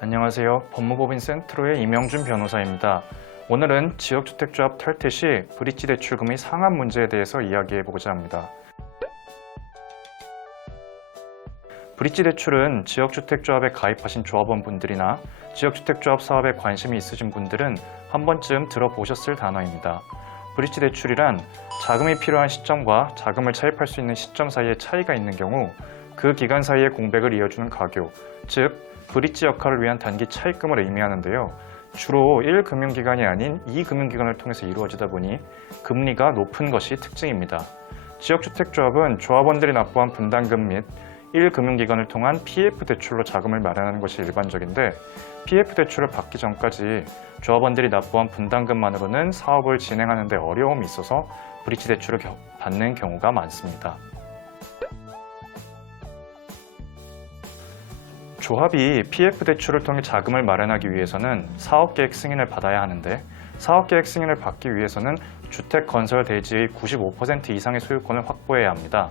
안녕하세요. 법무법인 센트로의 이명준 변호사입니다. 오늘은 지역주택조합 탈퇴 시 브릿지 대출금의 상환 문제에 대해서 이야기해보고자 합니다. 브릿지 대출은 지역주택조합에 가입하신 조합원분들이나 지역주택조합 사업에 관심이 있으신 분들은 한 번쯤 들어보셨을 단어입니다. 브릿지 대출이란 자금이 필요한 시점과 자금을 차입할 수 있는 시점 사이에 차이가 있는 경우 그 기간 사이에 공백을 이어주는 가교, 즉 브릿지 역할을 위한 단기 차입금을 의미하는데요. 주로 1금융기관이 아닌 2금융기관을 통해서 이루어지다 보니 금리가 높은 것이 특징입니다. 지역주택조합은 조합원들이 납부한 분담금 및 1금융기관을 통한 PF 대출로 자금을 마련하는 것이 일반적인데 PF 대출을 받기 전까지 조합원들이 납부한 분담금만으로는 사업을 진행하는 데 어려움이 있어서 브릿지 대출을 받는 경우가 많습니다. 조합이 PF 대출을 통해 자금을 마련하기 위해서는 사업계획 승인을 받아야 하는데 사업계획 승인을 받기 위해서는 주택건설 대지의 95% 이상의 소유권을 확보해야 합니다.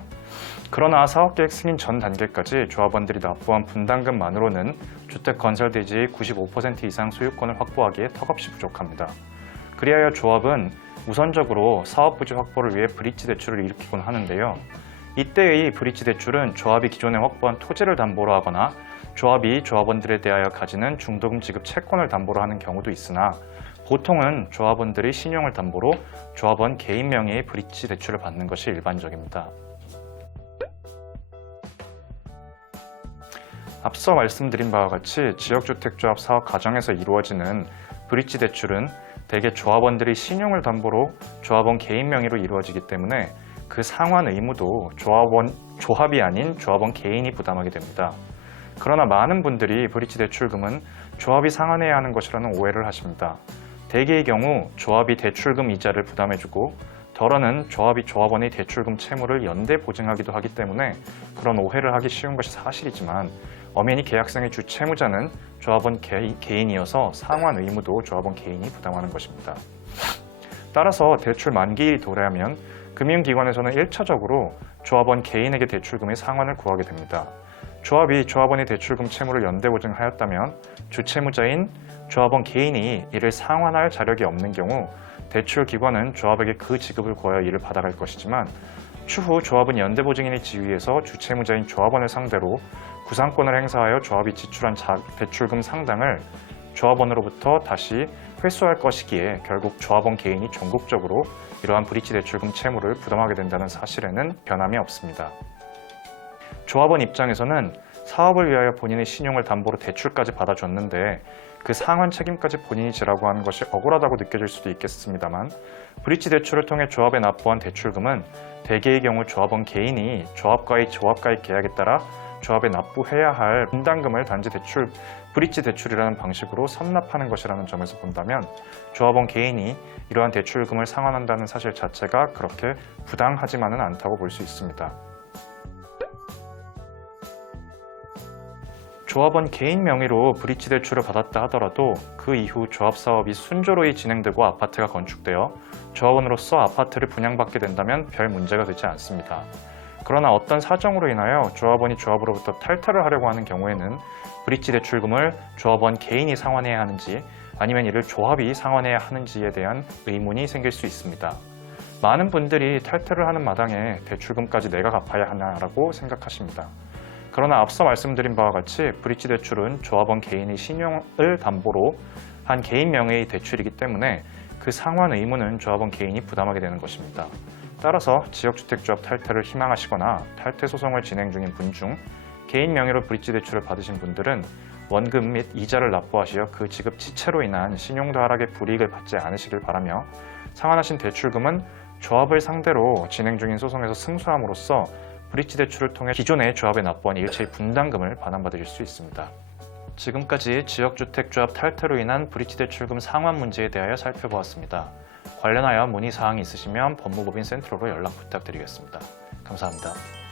그러나 사업계획 승인 전 단계까지 조합원들이 납부한 분담금만으로는 주택건설 대지의 95% 이상 소유권을 확보하기에 턱없이 부족합니다. 그리하여 조합은 우선적으로 사업부지 확보를 위해 브릿지 대출을 일으키곤 하는데요. 이때의 브릿지 대출은 조합이 기존에 확보한 토지를 담보로 하거나 조합이 조합원들에 대하여 가지는 중도금 지급 채권을 담보로 하는 경우도 있으나 보통은 조합원들이 신용을 담보로 조합원 개인 명의의 브릿지 대출을 받는 것이 일반적입니다. 앞서 말씀드린 바와 같이 지역주택조합 사업 과정에서 이루어지는 브릿지 대출은 대개 조합원들이 신용을 담보로 조합원 개인 명의로 이루어지기 때문에 그 상환 의무도 조합이 아닌 조합원 개인이 부담하게 됩니다. 그러나 많은 분들이 브릿지 대출금은 조합이 상환해야 하는 것이라는 오해를 하십니다. 대개의 경우 조합이 대출금 이자를 부담해주고 덜어는 조합이 조합원의 대출금 채무를 연대 보증하기도 하기 때문에 그런 오해를 하기 쉬운 것이 사실이지만 엄연히 계약상의 주채무자는 조합원 개인이어서 상환 의무도 조합원 개인이 부담하는 것입니다. 따라서 대출 만기일이 도래하면 금융기관에서는 1차적으로 조합원 개인에게 대출금의 상환을 구하게 됩니다. 조합이 조합원의 대출금 채무를 연대 보증하였다면 주채무자인 조합원 개인이 이를 상환할 자력이 없는 경우 대출기관은 조합에게 그 지급을 구하여 이를 받아갈 것이지만 추후 조합은 연대 보증인의 지위에서 주채무자인 조합원을 상대로 구상권을 행사하여 조합이 지출한 대출금 상당을 조합원으로부터 다시 회수할 것이기에 결국 조합원 개인이 전국적으로 이러한 브릿지 대출금 채무를 부담하게 된다는 사실에는 변함이 없습니다. 조합원 입장에서는 사업을 위하여 본인의 신용을 담보로 대출까지 받아줬는데 그 상환 책임까지 본인이 지라고 하는 것이 억울하다고 느껴질 수도 있겠습니다만 브릿지 대출을 통해 조합에 납부한 대출금은 대개의 경우 조합원 개인이 조합과의 계약에 따라 조합에 납부해야 할 분담금을 단지 브릿지 대출이라는 방식으로 선납하는 것이라는 점에서 본다면 조합원 개인이 이러한 대출금을 상환한다는 사실 자체가 그렇게 부당하지만은 않다고 볼 수 있습니다. 조합원 개인 명의로 브릿지 대출을 받았다 하더라도 그 이후 조합 사업이 순조로이 진행되고 아파트가 건축되어 조합원으로서 아파트를 분양받게 된다면 별 문제가 되지 않습니다. 그러나 어떤 사정으로 인하여 조합원이 조합으로부터 탈퇴를 하려고 하는 경우에는 브릿지 대출금을 조합원 개인이 상환해야 하는지 아니면 이를 조합이 상환해야 하는지에 대한 의문이 생길 수 있습니다. 많은 분들이 탈퇴를 하는 마당에 대출금까지 내가 갚아야 하나라고 생각하십니다. 그러나 앞서 말씀드린 바와 같이 브릿지 대출은 조합원 개인의 신용을 담보로 한 개인 명의의 대출이기 때문에 그 상환 의무는 조합원 개인이 부담하게 되는 것입니다. 따라서 지역주택조합 탈퇴를 희망하시거나 탈퇴 소송을 진행 중인 분 중 개인 명의로 브릿지 대출을 받으신 분들은 원금 및 이자를 납부하시어 그 지급 지체로 인한 신용도 하락의 불이익을 받지 않으시길 바라며 상환하신 대출금은 조합을 상대로 진행 중인 소송에서 승소함으로써 브릿지 대출을 통해 기존의 조합에 납부한 일체의 분담금을 반환받으실 수 있습니다. 지금까지 지역주택조합 탈퇴로 인한 브릿지 대출금 상환 문제에 대하여 살펴보았습니다. 관련하여 문의사항이 있으시면 법무법인 센트로로 연락 부탁드리겠습니다. 감사합니다.